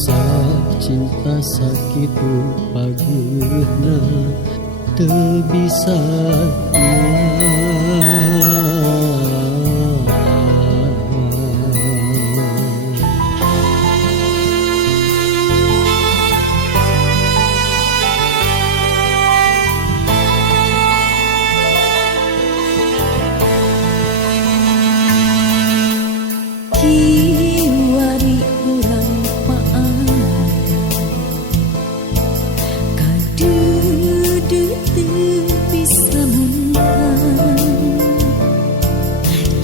Rasa cinta sakit paguna teu bisa kiwari urang paang kadudu teu bisa muntang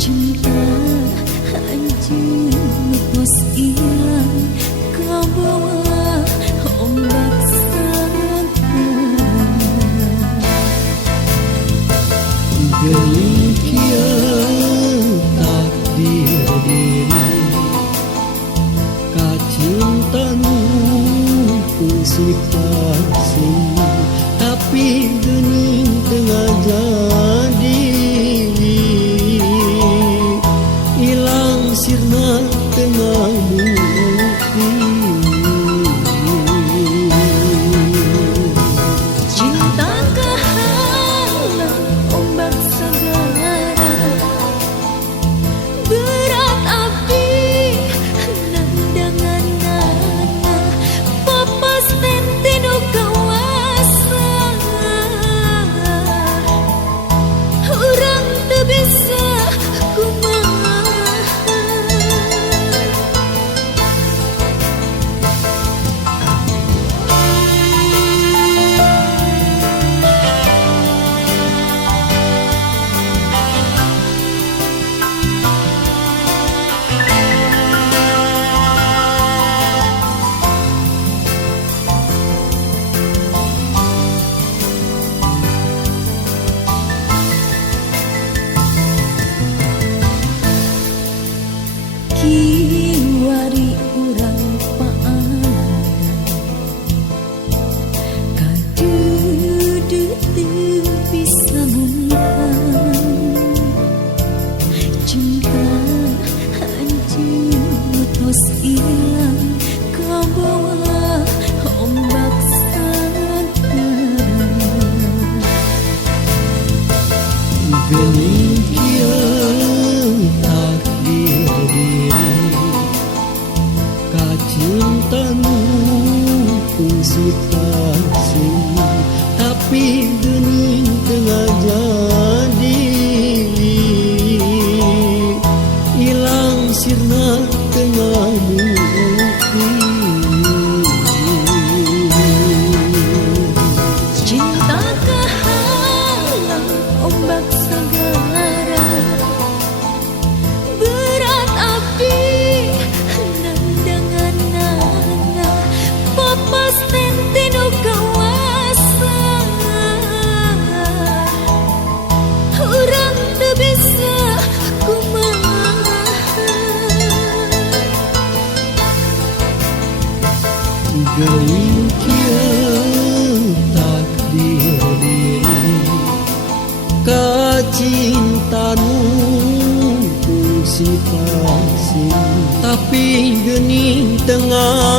cinta anjeun lepas ilang kabawa ombak sangat Demikian takdir diri Kacintamu pusik-pasik Tapi geuning tengah jadi Ilang sirna tengah bukti cinta kehalang ombak sagara berat api nandanganna papas tentino kawasa urang teu bisa kumaha kiwari urang paang kadudu teu bisa muntang cinta anjeun lepas ilang kabawa ombak sagara Demikian takdir diri Kacintamu pusik-pasik Tapi geuning tengah jadi Ilang sirna tengah bukti cinta kehalang ombak sagara berat api nandanganna papas tentino kawasa urang teu bisa kumaha Demikian takdir diri Kacintamu pusik-pasik Tapi geuning tengah